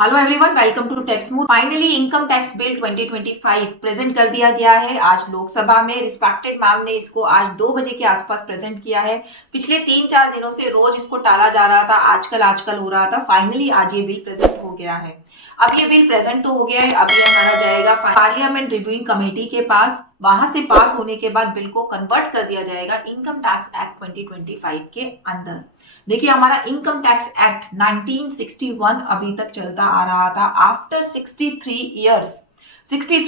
Hello everyone, welcome to tech smooth. Finally income tax bill 2025 present कर दिया गया है आज लोकसभा में। रिस्पेक्टेड मैम ने इसको आज 2 बजे के आसपास प्रेजेंट किया है। पिछले 3-4 दिनों से रोज इसको टाला जा रहा था, आजकल हो रहा था। फाइनली आज ये बिल प्रेजेंट हो गया है। अब ये बिल प्रेजेंट तो हो गया है, अब ये हमारा जाएगा पार्लियामेंट रिव्यूइंग कमेटी के पास। वहां से पास होने के बाद बिल को कन्वर्ट कर दिया जाएगा इनकम टैक्स एक्ट 2025 के अंदर। देखिए, हमारा इनकम टैक्स एक्ट 1961 अभी तक चलता आ रहा था। आफ्टर 63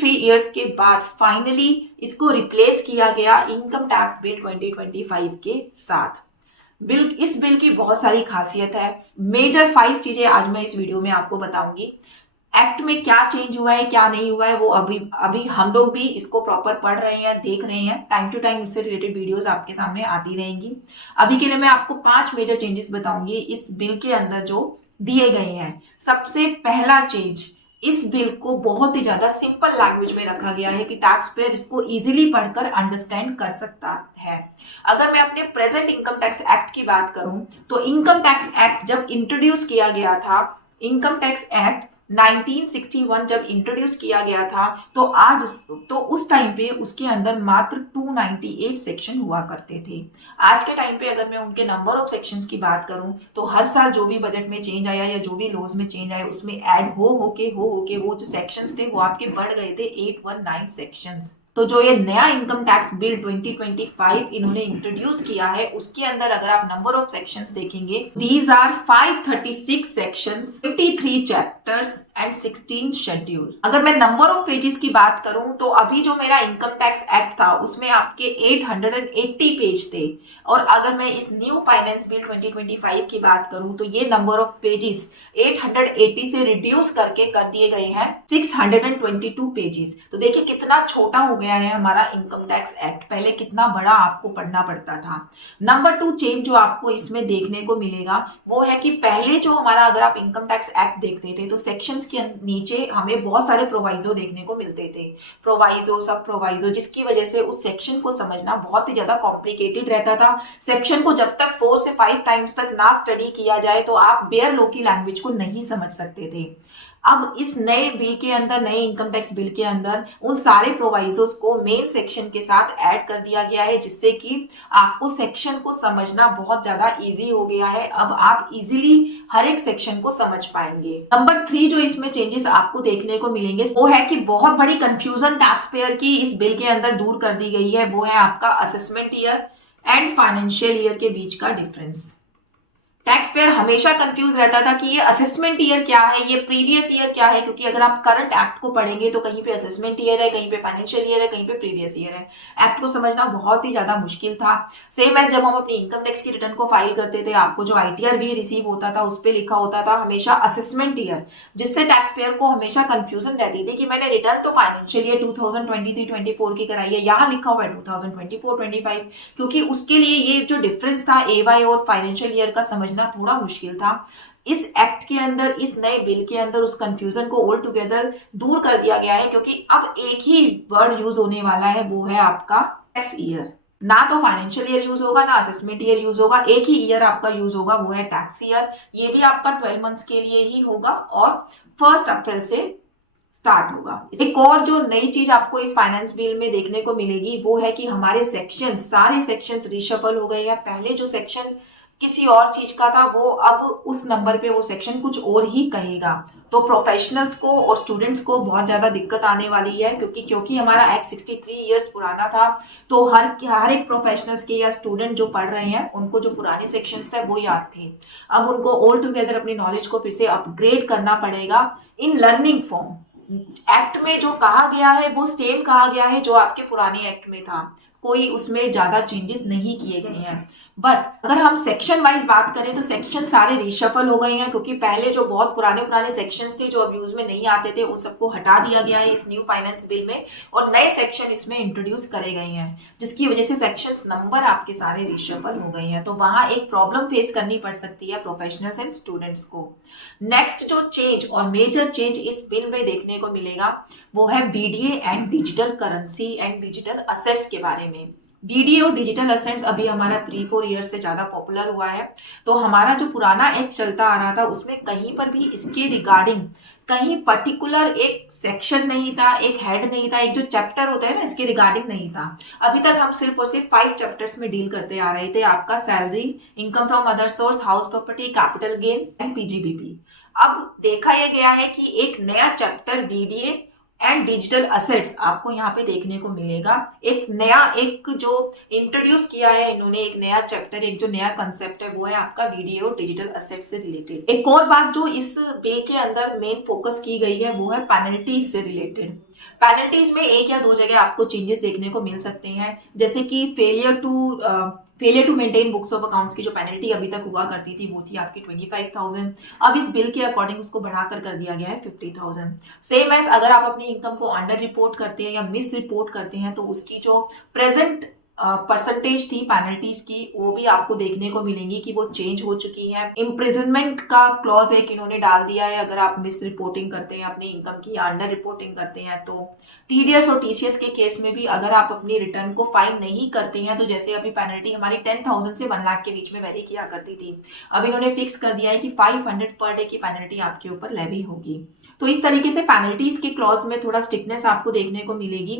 इयर्स के बाद फाइनली इसको रिप्लेस किया गया इनकम टैक्स बिल 2025 के साथ। इस बिल की बहुत सारी खासियत है। मेजर 5 चीजें आज मैं इस वीडियो में आपको बताऊंगी। एक्ट में क्या चेंज हुआ है, क्या नहीं हुआ है, वो अभी अभी हम लोग भी इसको प्रॉपर पढ़ रहे हैं, देख रहे हैं। टाइम टू टाइम उससे रिलेटेड वीडियोस आपके सामने आती रहेंगी। अभी के लिए मैं आपको 5 मेजर चेंजेस बताऊंगी इस बिल के अंदर जो दिए गए हैं। सबसे पहला चेंज, इस बिल को बहुत ही ज्यादा सिंपल लैंग्वेज में रखा गया है कि टैक्स पेयर इसको इजीली पढ़कर अंडरस्टैंड कर सकता है। अगर मैं अपने प्रेजेंट इनकम टैक्स एक्ट की बात करूं तो इनकम टैक्स एक्ट जब इंट्रोड्यूस किया गया था, इनकम टैक्स एक्ट 1961 जब इंट्रोड्यूस किया गया था, तो उस टाइम पे उसके अंदर मात्र 298 सेक्शन हुआ करते थे। आज के टाइम पे अगर मैं उनके नंबर ऑफ सेक्शंस की बात करूं तो हर साल जो भी बजट में चेंज आया या जो भी लॉज में चेंज आया उसमें ऐड हो के वो जो सेक्शंस थे वो आपके बढ़ गए थे 819 सेक्शंस। तो जो ये नया इनकम टैक्स बिल 2025 इन्होंने इंट्रोड्यूस किया है उसके अंदर अगर आप नंबर ऑफ सेक्शंस देखेंगे, these are 536 sections, 23 chapters and 16 schedule. अगर मैं नंबर ऑफ पेजेस की बात करूं तो अभी जो मेरा इनकम टैक्स एक्ट था उसमें आपके 880 पेज थे, और अगर मैं इस न्यू फाइनेंस बिल 2025 की बात करूं तो ये नंबर ऑफ पेजेस 880 से रिड्यूस करके कर दिए गए हैं 622 पेजेस। तो देखिए कितना छोटा हो गया है हमारा इनकम टैक्स एक्ट, पहले कितना बड़ा आपको पढ़ना पड़ता था। नंबर 2 चेंज जो आपको इसमें देखने को मिलेगा वो है कि पहले जो हमारा, अगर आप इनकम टैक्स एक्ट देखते थे तो सेक्शंस के नीचे हमें बहुत सारे प्रोवाइजो देखने को मिलते थे, प्रोवाइजो, सब प्रोवाइजो, जिसकी वजह से उस सेक्शन को समझना बहुत ही ज्यादा कॉम्प्लिकेटेड रहता था। सेक्शन को जब तक 4 से 5 टाइम्स तक ना स्टडी किया जाए तो आप बेयर लॉ की लैंग्वेज को नहीं समझ सकते थे। अब इस नए बिल के अंदर, नए इनकम टैक्स बिल के अंदर उन सारे प्रोवाइजोस को मेन सेक्शन के साथ ऐड कर दिया गया है, जिससे कि आपको सेक्शन को समझना बहुत ज्यादा इजी हो गया है। अब आप इजीली हर एक सेक्शन को समझ पाएंगे। नंबर 3 जो इसमें चेंजेस आपको देखने को मिलेंगे वो है कि बहुत बड़ी कंफ्यूजन टैक्स पेयर की इस बिल के अंदर दूर कर दी गई है। वो है आपका assessment year and financial year के बीच का डिफरेंस। टैक्स पेयर हमेशा कंफ्यूज रहता था कि ये असेसमेंट ईयर क्या है, ये प्रीवियस ईयर क्या है, क्योंकि अगर आप करंट एक्ट को पढ़ेंगे तो कहीं पे असेसमेंट ईयर है, कहीं पे फाइनेंशियल ईयर है, कहीं पे प्रीवियस ईयर है। एक्ट को समझना बहुत ही ज्यादा मुश्किल था। सेम एज जब हम अपनी इनकम टैक्स की रिटर्न को फाइल करते थे, आपको जो आईटीआर भी रिसीव होता था उस पर लिखा होता था हमेशा असेसमेंट ईयर, जिससे टैक्स पेयर को हमेशा कंफ्यूजन रहती थी कि मैंने रिटर्न तो फाइनेंशियल ईयर 2023-24 की कराई है, यहाँ लिखा हुआ है 2024-25, क्योंकि उसके लिए ये जो डिफरेंस था एवाई और फाइनेंशियल ईयर का समझना थोड़ा मुश्किल था। इस एक्ट के अंदर, इस नए बिल के अंदर उस कंफ्यूजन को ऑल टुगेदर दूर कर दिया गया है, क्योंकि अब एक ही वर्ड यूज होने वाला है, वो है आपका टैक्स ईयर। ना तो फाइनेंशियल ईयर यूज होगा, ना असेसमेंट ईयर यूज होगा, एक ही ईयर आपका यूज होगा, वो है टैक्स ईयर। ये भी आपका 12 मंथ्स के लिए ही होगा और 1 अप्रैल से स्टार्ट होगा। एक और जो नई चीज आपको इस फाइनेंस बिल में देखने को मिलेगी वो है कि हमारे सेक्शन, सारे सेक्शंस रिशफल हो गए हैं। पहले जो सेक्शन किसी और चीज का था वो अब उस नंबर पे वो सेक्शन कुछ और ही कहेगा। तो प्रोफेशनल्स को और स्टूडेंट्स को बहुत ज्यादा दिक्कत आने वाली है, क्योंकि हमारा एक्ट 63 इयर्स पुराना था। तो हर एक प्रोफेशनल्स के या स्टूडेंट जो पढ़ रहे हैं उनको जो पुराने सेक्शंस थे वो याद थे। अब उनको ऑल टुगेदर अपनी नॉलेज को फिर से अपग्रेड करना पड़ेगा इन लर्निंग फॉर्म। एक्ट में जो कहा गया है वो सेम कहा गया है जो आपके पुराने एक्ट में था, कोई उसमें ज्यादा चेंजेस नहीं किए गए हैं। बट अगर हम सेक्शन वाइज बात करें तो सेक्शन सारे रिशफल हो गए हैं, क्योंकि पहले जो बहुत पुराने पुराने सेक्शंस थे जो अब यूज में नहीं आते थे उन सबको हटा दिया गया है इस न्यू फाइनेंस बिल में, और नए सेक्शन इसमें इंट्रोड्यूस करे गए हैं, जिसकी वजह से सेक्शंस नंबर आपके सारे रिशफल हो गए हैं। तो वहां एक प्रॉब्लम फेस करनी पड़ सकती है प्रोफेशनल्स एंड स्टूडेंट्स को। नेक्स्ट जो चेंज और मेजर चेंज इस बिल में देखने को मिलेगा वो है BDA and digital currency and digital assets के बारे में। वीडियो डिजिटल असेट्स अभी हमारा 3-4 ईयर से ज़्यादा पॉपुलर हुआ है। तो हमारा जो पुराना एक्ट चलता आ रहा था उसमें कहीं पर भी इसके रिगार्डिंग कहीं पर्टिकुलर एक सेक्शन नहीं था, एक हेड नहीं था, एक जो चैप्टर होता है ना इसके रिगार्डिंग नहीं था। अभी तक हम सिर्फ और सिर्फ 5 चैप्टर्स में डील करते आ रहे थे, आपका salary, income from other source, house property, capital gain and PGBP. अब देखा यह गया है कि एक नया chapter BDA and digital assets आपको यहाँ पे देखने को मिलेगा। एक नया एक जो इंट्रोड्यूस किया है इन्होंने, एक नया चैप्टर, एक जो नया कंसेप्ट है वो है आपका वीडियो डिजिटल असेट्स से रिलेटेड। एक और बात जो इस बिल के अंदर मेन फोकस की गई है वो है पेनल्टीज से रिलेटेड। पेनल्टीज में एक या दो जगह आपको चेंजेस देखने को मिल सकते हैं, जैसे कि failure to maintain books of accounts की जो पेनल्टी अभी तक हुआ करती थी वो थी आपकी 25,000। अब इस बिल के अकॉर्डिंग उसको बढ़ाकर कर दिया गया है 50,000। सेम एज अगर आप अपनी इनकम को अंडर रिपोर्ट करते हैं या मिस रिपोर्ट करते हैं तो उसकी जो प्रेजेंट परसेंटेज थी पेनल्टीज की वो भी आपको देखने को मिलेंगी कि वो चेंज हो चुकी है। इम्प्रिजनमेंट का क्लॉज एक इन्होंने डाल दिया है, अगर आप मिस रिपोर्टिंग करते हैं अपनी इनकम की या अंडर रिपोर्टिंग करते हैं तो। टीडीएस और टीसीएस के केस में भी अगर आप अपनी रिटर्न को फाइन नहीं करते हैं तो जैसे अभी पेनल्टी हमारी 10,000 से 1 लाख के बीच में वेरी किया करती थी, अब इन्होंने फिक्स कर दिया है कि 500 पर डे की पेनल्टी आपके ऊपर लेवी होगी। तो इस तरीके से पेनल्टीज के क्लॉज में थोड़ा स्ट्रिक्टनेस आपको देखने को मिलेगी।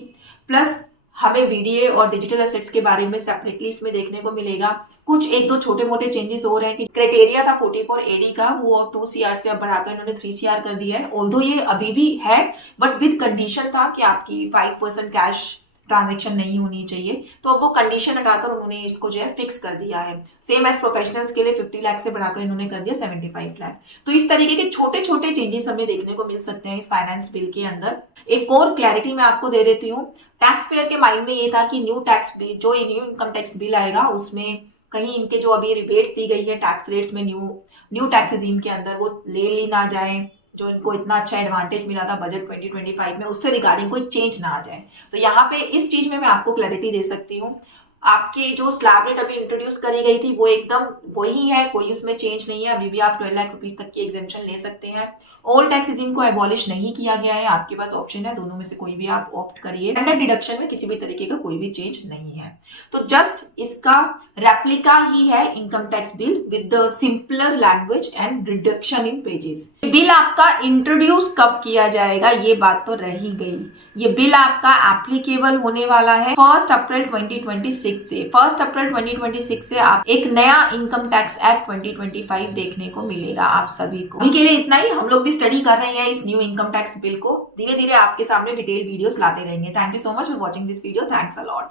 प्लस हमें वीडीए और डिजिटल एसेट्स के बारे में सेपरेटली इसमें देखने को मिलेगा। कुछ एक दो छोटे मोटे चेंजेस हो रहे हैं कि क्राइटेरिया था 44 एडी का, वो 2 CR से अब बढ़ाकर इन्होंने 3 CR कर दिया है। ऑल्दो ये अभी भी है बट विद कंडीशन था कि आपकी 5% कैश ट्रांजेक्शन नहीं होनी चाहिए, तो अब वो कंडीशन हटाकर उन्होंने इसको जो है फिक्स कर दिया है। सेम एज प्रोफेशनल्स के लिए 50 लाख से बढ़ाकर इन्होंने कर दिया 75 लाख। तो इस तरीके के छोटे छोटे चेंजेस हमें देखने को मिल सकते हैं फाइनेंस बिल के अंदर। एक और क्लैरिटी मैं आपको दे देती हूँ, टैक्स पेयर के माइंड में ये था कि न्यू टैक्स बिल, जो न्यू इनकम टैक्स बिल आएगा उसमें कहीं इनके जो अभी रिबेट्स दी गई है टैक्स रेट्स में न्यू टैक्स रिजीम के अंदर वो ले ली ना जाए, जो इनको इतना अच्छा एडवांटेज मिला था बजट 2025 में उससे रिगार्डिंग कोई चेंज ना आ जाए। तो यहाँ पे इस चीज में मैं आपको क्लैरिटी दे सकती हूँ। आपकी जो स्लैब रेट अभी इंट्रोड्यूस करी गई थी वो एकदम वही है, कोई उसमें चेंज नहीं है। अभी भी आप 12 लाख रुपीज तक की एग्जेम्पशन ले सकते हैं। ओल्ड टैक्स रिजीम को एबॉलिश नहीं किया गया है, आपके पास ऑप्शन है, दोनों में से कोई भी आप ऑप्ट करिए। स्टैंडर्ड डिडक्शन में किसी भी तरीके का कोई भी चेंज नहीं है। तो जस्ट इसका रेप्लिका ही है income tax bill with the simpler language and reduction in pages. Bill आपका इंट्रोड्यूस कब किया जाएगा ये बात तो रह ही गई। ये बिल आपका एप्लीकेबल होने वाला है 1 अप्रैल 2026 से। 1 अप्रैल 2026 से आप एक नया इनकम टैक्स एक्ट 2025 देखने को मिलेगा आप सभी को। अभी के लिए इतना ही, हम लोग भी स्टडी कर रहे हैं इस न्यू इनकम टैक्स बिल को, धीरे धीरे आपके सामने डिटेल वीडियोस लाते रहेंगे। Thank you so much for watching this video, thanks a lot.